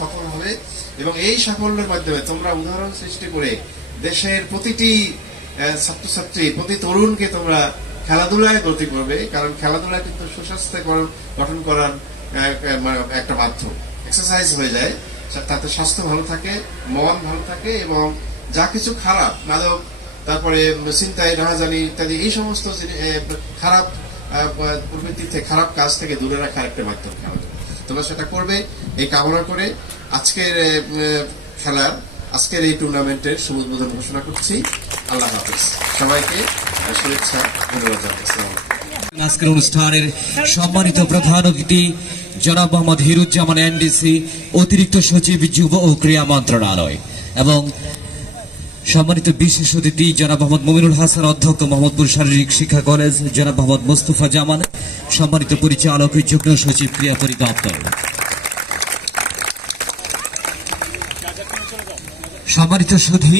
সফল হবে এবং এই সাফল্যের মাধ্যমে তোমরা উদাহরণ সৃষ্টি করে দেশের প্রতিটি ছাত্রছাত্রী প্রতি তরুণকে তোমরা খেলাধুলায় গতি করবে, কারণ খেলাধুলা কিন্তু সুস্বাস্থ্য গঠন করার একটা মাধ্যম, এক্সারসাইজ হয়ে যায়, তাতে স্বাস্থ্য ভালো থাকে, মন ভালো থাকে এবং যা কিছু খারাপ মাদক, তারপরে ছিনতাই, রাহাজানি ইত্যাদি এই সমস্ত খারাপ প্রবৃত্তি থেকে, খারাপ কাজ থেকে দূরে রাখার একটা মাধ্যম খেলাধুলা। তোমরা সেটা করবে এই কামনা করে আজকের আজকের এই টুর্নামেন্টের শুভ উদ্বোধন ঘোষণা করছি। আল্লাহ হাফেজ, সবাইকে শুভেচ্ছা, ধন্যবাদ জানাচ্ছি। আজকের অনুষ্ঠানের সম্মানিত প্রধান অতিথি জনাব মোহাম্মদ হিরুজ্জামান এনডিসি, অতিরিক্ত সচিব যুব ও ক্রীড়া মন্ত্রণালয়, এবং সম্মানিত বিশেষ অতিথি জনাব মোহাম্মদ মুমিনুল হাসান, অধ্যক্ষ মোহাম্মদপুর শারীরিক শিক্ষা কলেজ, জনাব মোহাম্মদ মোস্তফা জামান, সম্মানিত পরিচালক যুগ্ম সচিব ক্রীড়া পরিদপ্তর, সম্মানিত সুধী।